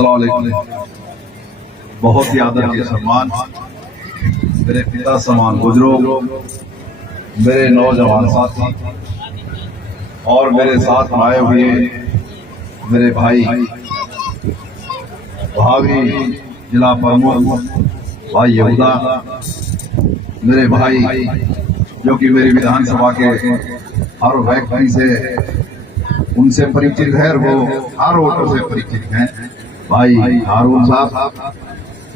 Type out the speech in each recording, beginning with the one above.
अस्सलाम वालेकुम। बहुत ही आदर के सम्मान मेरे पिता समान बुजुर्ग, मेरे नौजवान साथी और मेरे साथ आए हुए मेरे भाई भाभी जिला प्रमुख भाई यहूदा, मेरे भाई जो कि मेरी विधानसभा के हर व्यक्ति से उनसे परिचित है, वो हर वोटर से परिचित हैं, भाई हारून साहब,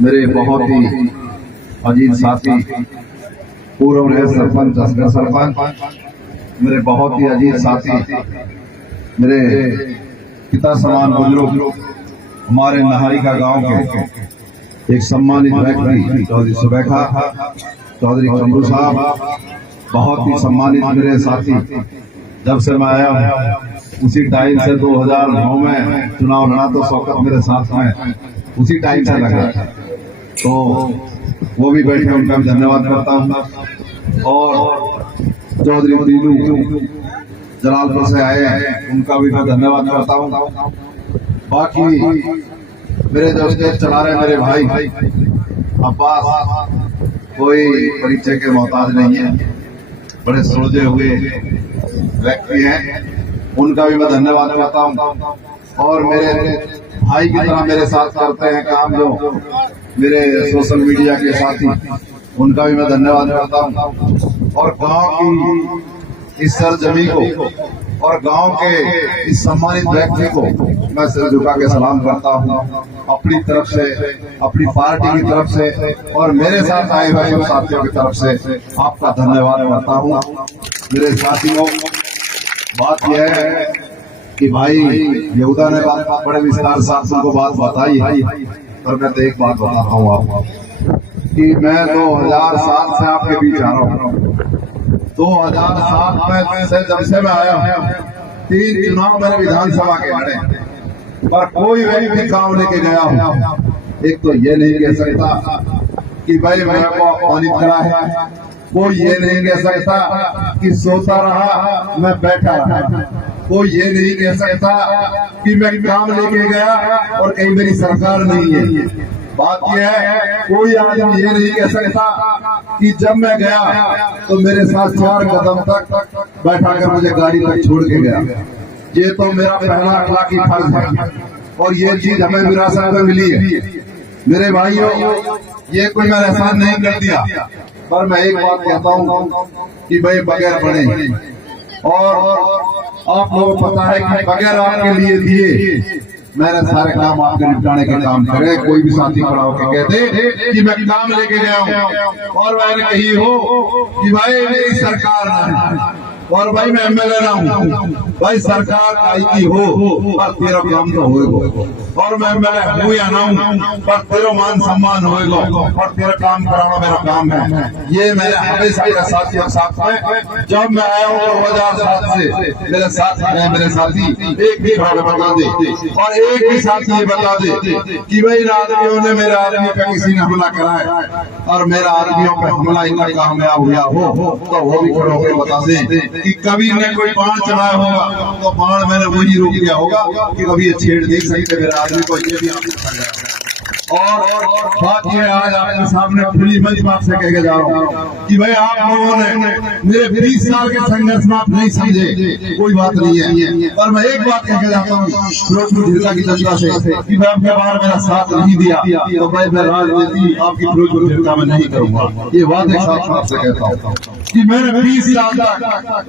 मेरे बहुत ही अजीज साथी, पूर्व रहे सरपंच असगर सरपंच, मेरे बहुत ही अजीज साथी, मेरे पिता समान बुजुर्ग, हमारे नहारिका गांव के एक सम्मानित व्यक्ति चौधरी सुबैखा चौधरी कमरू साहब, बहुत ही सम्मानित मेरे साथी। जब से मैं आया उसी टाइम से 2009 में चुनाव लड़ा तो शौकत मेरे साथ में उसी टाइम से लगा, तो वो भी बैठे, उनका भी धन्यवाद करता हूँ। और चौधरी दीनू जलालपुर से आए हैं, उनका भी मैं धन्यवाद करता हूँ। बाकी मेरे जो स्टेज चला रहे मेरे भाई अब्बास, कोई परिचय के मोहताज नहीं है, बड़े सोचे हुए व्यक्ति हैं, उनका भी मैं धन्यवाद करता हूँ। और मेरे भाई की तरह मेरे साथ करते हैं काम जो मेरे सोशल मीडिया के साथी, उनका भी मैं धन्यवाद करता हूँ। और गांव की इस सरजमी को और गांव के इस सम्मानित व्यक्ति को मैं सिर झुका के सलाम करता हूँ, अपनी तरफ से, अपनी पार्टी की तरफ से और मेरे साथ आए हुए सब साथियों की तरफ से आपका धन्यवाद करता हूँ। मेरे साथियों, बात यह है कि भाई यहूदा ने बात बड़े विस्तार से आपको बात बताई है, पर मैं तो एक बात बताता हूँ आपको कि मैं 2007 से आपके बीच आ रहा हूँ। 2007 में से जब से मैं आया हूँ, 3 चुनाव मैंने विधानसभा के लड़े, पर कोई व्यक्ति काम लेके गया हूँ एक तो ये नहीं कह सकता कि भाई मेरे को अपमानित करा है, कोई ये नहीं कह सकता कि सोता रहा मैं बैठा रहा, कोई ये नहीं कह सकता कि मैं काम लेके गया और कहीं मेरी सरकार नहीं है। बात यह है, कोई आदमी ये नहीं कह सकता कि जब मैं गया तो मेरे साथ 4 कदम तक बैठा कर मुझे गाड़ी तक छोड़ के गया। ये तो मेरा पहला अखलाकी फर्ज है और ये चीज हमें विरासत में मिली है। मेरे भाइयों, ये कोई मैंने एहसान नहीं कर दिया, पर मैं एक बात कहता हूँ कि भाई बगैर बने, और आप लोगों को पता है कि बगैर आपके लिए दिए मैंने सारे काम आपके निपटाने के काम करे। कोई भी साथी खड़ा होकर कहते कि मैं काम लेके गया हूँ और मैंने कही हो कि भाई मेरी सरकार ना और भाई मैं एमएलए ना हूँ, भाई सरकार आई की हो पर तेरा काम तो होएगा, और मैं एमएलए हूँ या ना हूँ पर तेरा मान सम्मान होएगा और तेरा काम कराना मेरा काम है। ये मेरे हमेशा मेरे साथियों साथ में, जब मैं आया हूँ 2007 से मेरे साथ है, मेरे साथी एक भी भाग बता दे और एक भी साथी ये बता दे कि भाई इन आदमियों ने मेरे आदमी पे किसी ने हमला करा है और मेरा आदमियों पे हमला इतना कामयाब हुआ हो, तो वो भी खड़े होकर बता दे कि कभी ने कोई बाण चलाया होगा तो बाण मैंने वही रोक दिया होगा कि कभी ये छेड़ नहीं सकते मेरे आदमी को, ये भी आपको समझाया। और बात ये आज आपके सामने खुली मंच में आपसे कह के जा रहा हूँ कि भाई आप लोगों ने मेरे 20 साल के संघर्ष में आप नहीं समझे, कोई बात नहीं है, पर मैं एक बात कह के जाता हूँ फिरोजपुर जिला की जनता से कि मैं आपके बार मेरा साथ नहीं दिया तो भाई मैं राजनीति आपकी फिरोजपुर जिला में नहीं करूंगा। ये बात एक साथ आपसे कहता हूँ कि मैंने 20 साल तक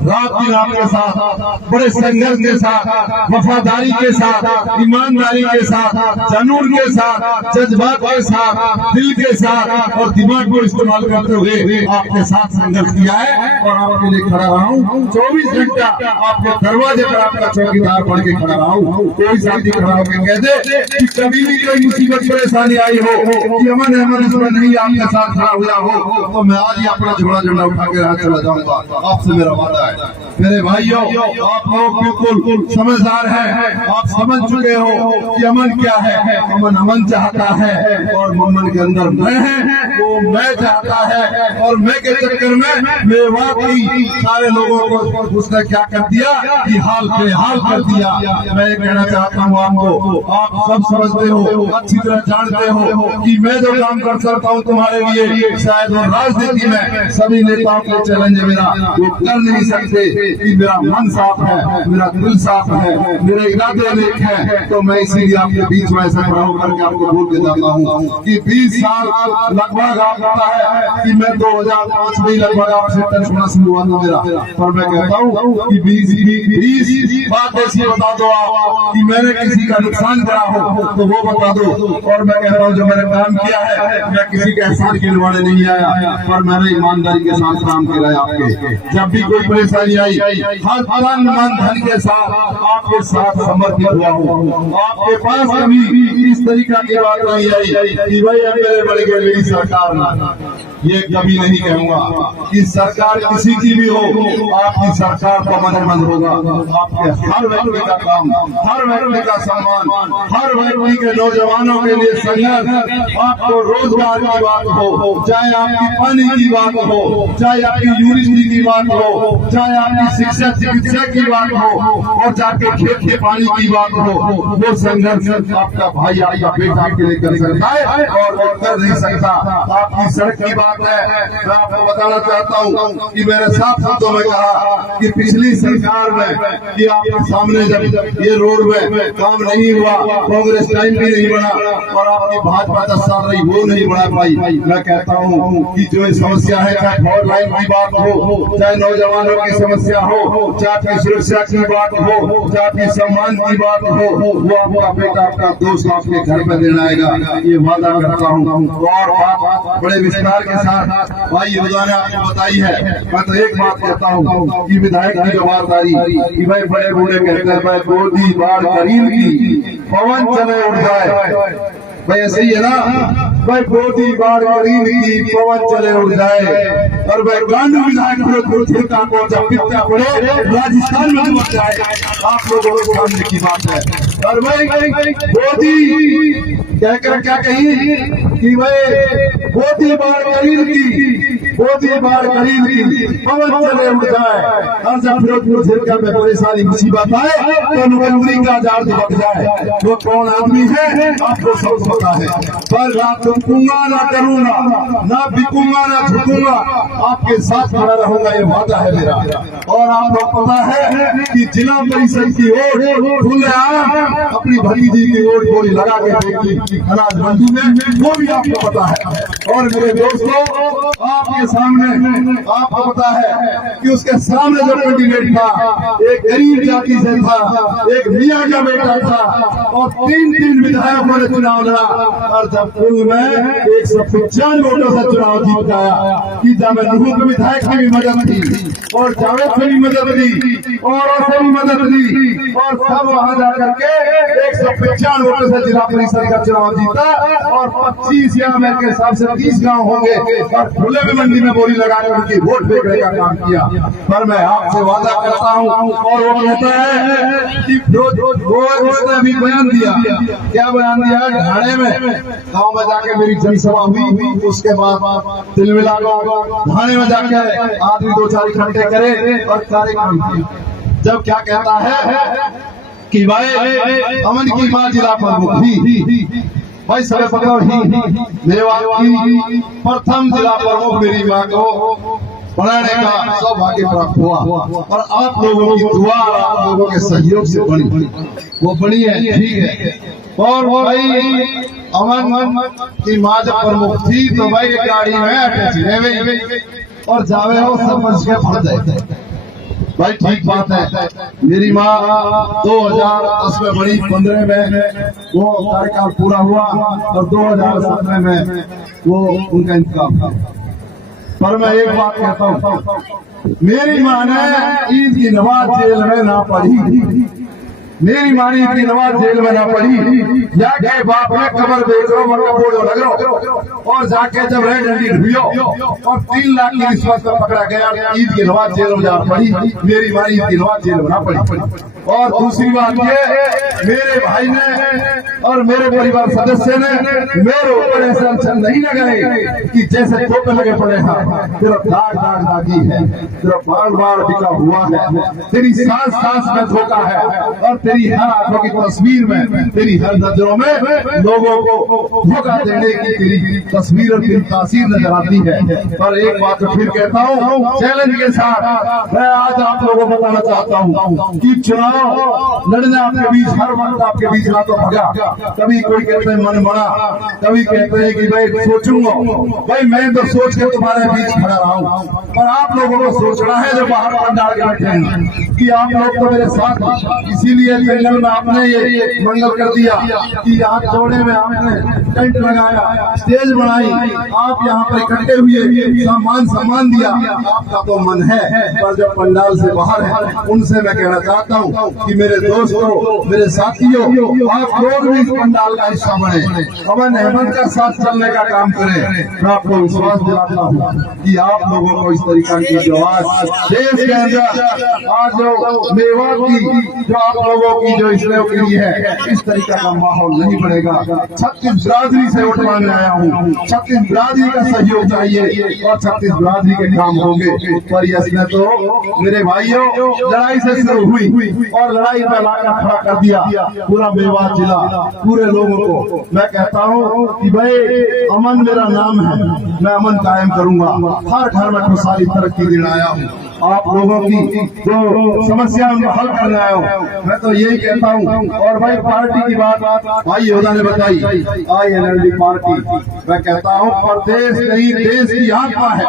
रात दिन आपके साथ बड़े संघर्ष के साथ, वफादारी के साथ, ईमानदारी के साथ, जनून के साथ, जज्बात के साथ, दिल के साथ और दिमाग को इस्तेमाल करते हुए आपके साथ संघर्ष किया है और आपके लिए खड़ा रहा हूँ। 24 घंटा आपके दरवाजे पर आपका चौकीदार बन के खड़ा रहा हूँ। कोई साथी खड़ा होकर कह दे कि कभी भी कोई मुसीबत परेशानी आई हो कि अमन अहमद इसमें नहीं आपके साथ खड़ा हुआ हो, तो मैं आज ही अपना झोला झंडा उठा के यहाँ चला जाऊंगा। आपसे मेरा वादा है। मेरे भाइयों, आप लोग बिल्कुल समझदार हैं, आप समझ चुके हो कि अमन क्या है। अमन अमन चाहता है है और मुमन के अंदर मैं है, वो मैं चाहता है। और मैं के चक्कर में मेवात की सारे लोगों को उसने क्या कर दिया कि हाल पे हाल कर दिया। मैं कहना चाहता हूँ आपको, आप सब समझते हो, अच्छी तरह जानते हो कि मैं जो काम कर सकता हूँ तुम्हारे लिए, शायद वो राजनीति में सभी नेताओं के चैलेंज मेरा वो कर नहीं सकते कि मेरा मन साफ है, मेरा दिल साफ है, मेरे इरादे नेक है। तो मैं इसीलिए आपके बीच में ऐसा खड़ा होकर के आपको बोल के जाता हूँ कि 20 साल लगभग आप पता है कि मैं 2005 में लगभग आपसे टच होना शुरू हुआ था मेरा। पर मैं कहता हूँ कि 20 बात ऐसी बता दो आप कि मैंने किसी का नुकसान करा हो तो वो बता दो। और मैं कहता हूँ जो मैंने काम किया है, मैं किसी के एहसान गिनवाने नहीं आया, पर मैंने ईमानदारी के साथ काम किया है। आपके जब भी कोई परेशानी आई, हर तन मन धन के साथ आपके साथ समर्पित हुआ हूँ। आपके पास कभी इस तरीका की बात नहीं आई कि भाई अब मेरे बड़े गए मेरी सरकार ना, ये कभी नहीं कहूंगा कि सरकार किसी की भी हो, आपकी सरकार तो मनमंद होगा। आपके हर व्यक्ति का काम, हर व्यक्ति का सम्मान, हर व्यक्ति के नौजवानों के लिए संघर्ष, आपको रोजगार की बात हो, चाहे आपकी पानी की बात हो, चाहे आपकी यूनिवर्सिटी की बात हो, चाहे आपकी शिक्षा चिकित्सा की बात हो, और जाके खेत के पानी की बात हो, वो संघर्ष आपका भाई आपका बेटा के लिए कर सकता है और वो कर नहीं सकता। आपकी सड़क की बात है, मैं आपको बताना चाहता हूँ कि मेरे साथ हाथों में कहा कि पिछली सरकार में कि आपके सामने जब ये रोड में काम नहीं हुआ, कांग्रेस टाइम भी नहीं बना और आपकी भाजपा 10 साल रही, वो नहीं बना पाई। मैं कहता हूँ कि जो समस्या है, चाहे फोर लाइन की बात हो, चाहे नौजवानों की समस्या हो, चाहे आपकी सुरक्षा की बात हो, चाहे आपकी सम्मान की बात हो, वो आपका बेटा आपका दोस्त आपके घर में देना आएगा, ये वादा करता हूँ। और बात बड़े विस्तार के साथ भाई योजना ने आपको बताई है। मैं तो एक बात कहता हूँ कि विधायक की जवाबदारी कि भाई बड़े बूढ़े कहते हैं भाई गोदी बाढ़ करीब की पवन चले उड़ जाए, भाई ऐसे ही है ना, भाई गोदी बाढ़ करीब की पवन चले उड़ जाए। और भाई गांधी विधायक छिड़का को जब पिता पड़े राजस्थान में उड़ जाए, आप लोगों के सामने की बात है। और भाई गोदी कहकर क्या कही कि भाई गोदी बाढ़ करीब की, गोदी बाढ़ करीब की पवन चले उड़ जाए। और जब फिरोजपुर छिड़का में परेशानी मुसीबत आए तो नौकरी का चार्ज बढ़ जाए। वो कौन आदमी है आपको सब पता है। पर ना झुकूंगा ना करूंगा, ना बिकूंगा ना झुकूंगा, आपके साथ खड़ा रहूंगा, ये वादा है मेरा। और आपको पता है कि जिला परिषद की वोट खुलेआम अपनी भतीजी की वोट गोली लगा के देखी अनाज मंडी में, वो भी आपको पता है। और मेरे दोस्तों, आपके सामने आपको पता है कि उसके सामने जो कैंडिडेट था एक गरीब जाति से था, एक मियाँ का बेटा था, और 3 विधायकों ने चुनाव लड़ा। और जब कुल में 195 वोटों से चुनाव जीत गया कि जब नूह विधायक की भी मदद थी और जावेद से भी मदद दी और से भी मदद दी, और सब वहां जाकर के 195 वोटों से जिला परिषद का चुनाव जीता। और 25 या मेरे के हिसाब से 30 गांव होंगे और खुले में मंडी में बोली लगाकर उनकी वोट फेंकने का काम किया। पर मैं आपसे वादा करता हूँ, और वो कहता है कि उसने अभी बयान दिया, क्या बयान दिया, ढाणे में गाँव में जाके मेरी जनसभा हुई, उसके बाद तिलमिला ढाणे में जाके आदमी 2-4 इकट्ठे करे और कार्यक्रम किया। जब क्या कहता है कि भाई अमन की मां जिला प्रमुख ही, भाई सभी पकड़ो ही मेवात की प्रथम जिला प्रमुख मेरी मां को बनाने का सौभाग्य प्राप्त हुआ। और आप लोगों की दुआ और आप लोगों के सहयोग से बनी, वो बड़ी है, ठीक है। और भाई अमन की मां जब प्रमुख थी तो भाई गाड़ी में अटैच और जावे हो सरपंच के फट जाते, भाई ठीक बात है। मेरी माँ 2010 में बड़ी, 15 में वो कार्यकाल पूरा हुआ और 2017 में वो उनका इंतकाल था। पर मैं एक बात कहता हूँ, मेरी माँ ने ईद की नमाज जेल में ना पढ़ी, मेरी मानी की नमाज जेल में ना पड़ी, जाके बाप ने कबर बेचो बोलो लग रो, और जाके जब रेड हैंडेड हुई और 3 लाख की रिश्वत में पकड़ा गया, ईद की नमाज जेल में जा पड़ी, मेरी मानी ईद की नमाज जेल में ना पड़ी। और दूसरी बात ये, मेरे भाई ने और मेरे परिवार सदस्य ने मेरे ऊपर ऐसा अड़चन नहीं लगाए कि जैसे धोखे लगे पड़े हैं। सिर्फ दाग दाग दागी है, सिर्फ बार बार बिका हुआ है। तेरी सांस सांस में धोखा है और तेरी हर आंखों की तस्वीर में, तेरी हर नजरों में लोगों को धोखा देने की तेरी तस्वीर और तेरी तासीर नजर आती है। और एक बात तो फिर कहता हूँ चैलेंज के साथ, मैं आज आप लोगों को बताना चाहता हूँ कि चुनाव लड़ना आपके बीच, हर वक्त आपके बीच ना तो भगा। कभी कोई कहते हैं मन मना, कभी कहते हैं कि भाई सोचूंगा। भाई मैं तो सोच के तुम्हारे बीच खड़ा रहा हूँ, पर आप लोगों को सोचना है जो बाहर पंडाल के बैठे हैं कि आप लोग तो मेरे साथ। इसीलिए जंगल में आपने ये मंगल कर दिया कि यहाँ जोड़े में आपने टेंट लगाया, स्टेज बनाई, आप यहाँ पर इकट्ठे हुए, सम्मान दिया। आपका तो मन है, पर जो पंडाल से बाहर है उनसे मैं कहना चाहता हूँ कि मेरे दोस्तों, मेरे साथियों, आप लोग भी इस पंडाल का हिस्सा बने, अमन अहमद का साथ चलने का काम करें। मैं आपको विश्वास दिलाता हूँ कि आप लोगों को इस तरीका की जो आज देश के अंदर आज जो मेवात की जो आप लोगों की जो इसमें के लिए है, इस तरीका का माहौल नहीं बनेगा। 36 बिरादरी से वोट मांगने आया हूँ, 36 बिरादरी का सहयोग चाहिए और 36 बिरादरी के काम होंगे। पर इसने तो मेरे भाइयों लड़ाई से शुरू हुई और लड़ाई में लाकर खड़ा कर दिया पूरा मेवात जिला, पूरे लोगों को। मैं कहता हूँ कि भाई अमन मेरा नाम है, मैं अमन कायम करूंगा, हर घर में खुशहाली तरक्की देने आया हूँ। आप लोगों की जो समस्या उनको हल करने आया हूँ, मैं तो यही कहता हूँ। और भाई पार्टी की बात भाई योदा ने बताई, INLD पार्टी, मैं कहता हूँ प्रदेश नहीं देश की आत्मा है,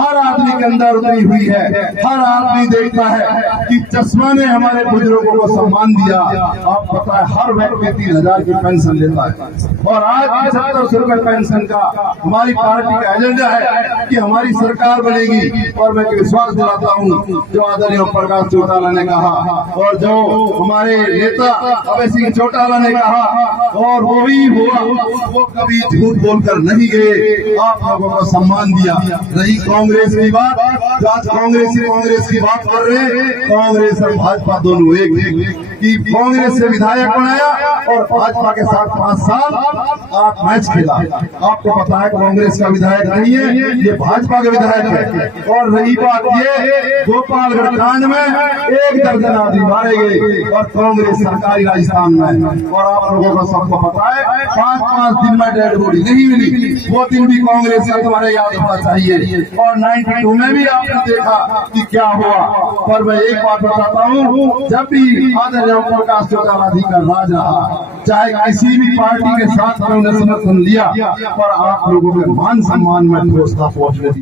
हर आदमी के अंदर उतरी हुई है। हर आदमी देखता है कि चश्मा ने हमारे बुजुर्गों को सम्मान दिया। आप पता है हर व्यक्ति 3,000 की पेंशन लेता है और आज 75 रुपए पेंशन का हमारी पार्टी का एजेंडा है कि हमारी सरकार बनेगी। और मैं विश्वास दिलाता हूँ जो आदरणीय प्रकाश चौटाला ने कहा और जो हमारे नेता अभय सिंह चौटाला ने कहा, और वो भी हुआ, वो कभी झूठ बोलकर नहीं गए, आप लोगों को सम्मान दिया। रही कांग्रेस की बात, जो आज कांग्रेस की बात कर रहे हैं, कांग्रेस और भाजपा दोनों एक कि कांग्रेस से विधायक बनाया और भाजपा के साथ 5 साल आप मैच खेला। आपको पता है कांग्रेस का विधायक नहीं है, ये भाजपा के विधायक है। और रही बात ये, गोपालगढ़ कांड में 1 दर्जन आदमी मारे गए और कांग्रेस सरकारी राजस्थान में। और आप लोगों को सबको पता है 5-5 दिन में डेड बॉडी नहीं मिली, वो दिन भी कांग्रेस का तुम्हारे याद होना चाहिए। और 92 में भी आपने देखा कि क्या हुआ। पर मैं एक बात बताता हूँ, जब भी आदरणीय प्रकाश चौटाला जी का राज रहा, चाहे किसी भी पार्टी के साथ में उन्हें समर्थन लिया, पर आप लोगों के मान सम्मान में ठोस पहुंचने